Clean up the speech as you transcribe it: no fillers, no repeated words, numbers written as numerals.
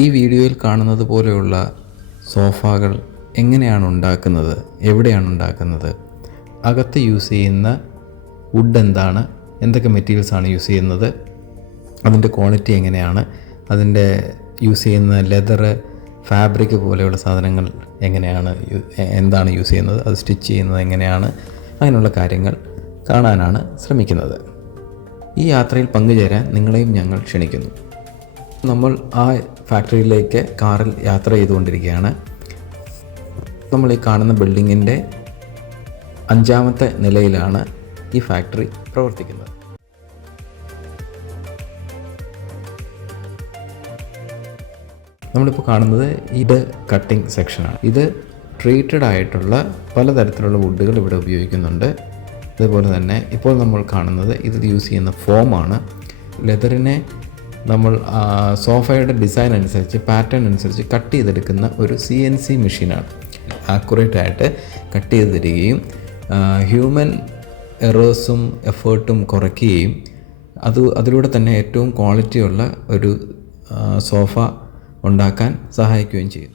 ഈ വീഡിയോയിൽ കാണുന്നത് പോലെയുള്ള സോഫകൾ എങ്ങനെയാണ് ഉണ്ടാക്കുന്നത്, എവിടെയാണ് ഉണ്ടാക്കുന്നത്, അകത്ത് യൂസ് ചെയ്യുന്ന വുഡ് എന്താണ്, എന്തൊക്കെ മെറ്റീരിയൽസാണ് യൂസ് ചെയ്യുന്നത്, അതിൻ്റെ ക്വാളിറ്റി എങ്ങനെയാണ്, അതിൻ്റെ യൂസ് ചെയ്യുന്ന ലെതർ, ഫാബ്രിക് പോലെയുള്ള സാധനങ്ങൾ എങ്ങനെയാണ്, എന്താണ് യൂസ് ചെയ്യുന്നത്, അത് സ്റ്റിച്ച് ചെയ്യുന്നത് എങ്ങനെയാണ്, അങ്ങനെയുള്ള കാര്യങ്ങൾ കാണാനാണ് ശ്രമിക്കുന്നത്. ഈ യാത്രയിൽ പങ്കുചേരാൻ നിങ്ങളെയും ഞങ്ങൾ ക്ഷണിക്കുന്നു. നമ്മൾ ആ ഫാക്ടറിയിലേക്ക് കാറിൽ യാത്ര ചെയ്തുകൊണ്ടിരിക്കുകയാണ്. നമ്മൾ ഈ കാണുന്ന ബിൽഡിങ്ങിൻ്റെ 5ാമത്തെ നിലയിലാണ് ഈ ഫാക്ടറി പ്രവർത്തിക്കുന്നത്. നമ്മളിപ്പോൾ കാണുന്നത് ഇത് കട്ടിംഗ് സെക്ഷനാണ്. ഇത് ട്രീറ്റഡ് ആയിട്ടുള്ള പലതരത്തിലുള്ള വുഡുകൾ ഇവിടെ ഉപയോഗിക്കുന്നുണ്ട്. അതുപോലെ തന്നെ ഇപ്പോൾ നമ്മൾ കാണുന്നത് ഇതിൽ യൂസ് ചെയ്യുന്ന ഫോമാണ്. ലെതറിനെ നമ്മൾ സോഫയുടെ ഡിസൈൻ അനുസരിച്ച്, പാറ്റേൺ അനുസരിച്ച് കട്ട് ചെയ്തെടുക്കുന്ന ഒരു CNC മെഷീനാണ്. ആക്യുറേറ്റായിട്ട് കട്ട് ചെയ്ത് തരികയും ഹ്യൂമൻ എറേഴ്സും എഫേർട്ടും കുറയ്ക്കുകയും അതിലൂടെ തന്നെ ഏറ്റവും ക്വാളിറ്റിയുള്ള ഒരു സോഫ ഉണ്ടാക്കാൻ സഹായിക്കുകയും ചെയ്യും.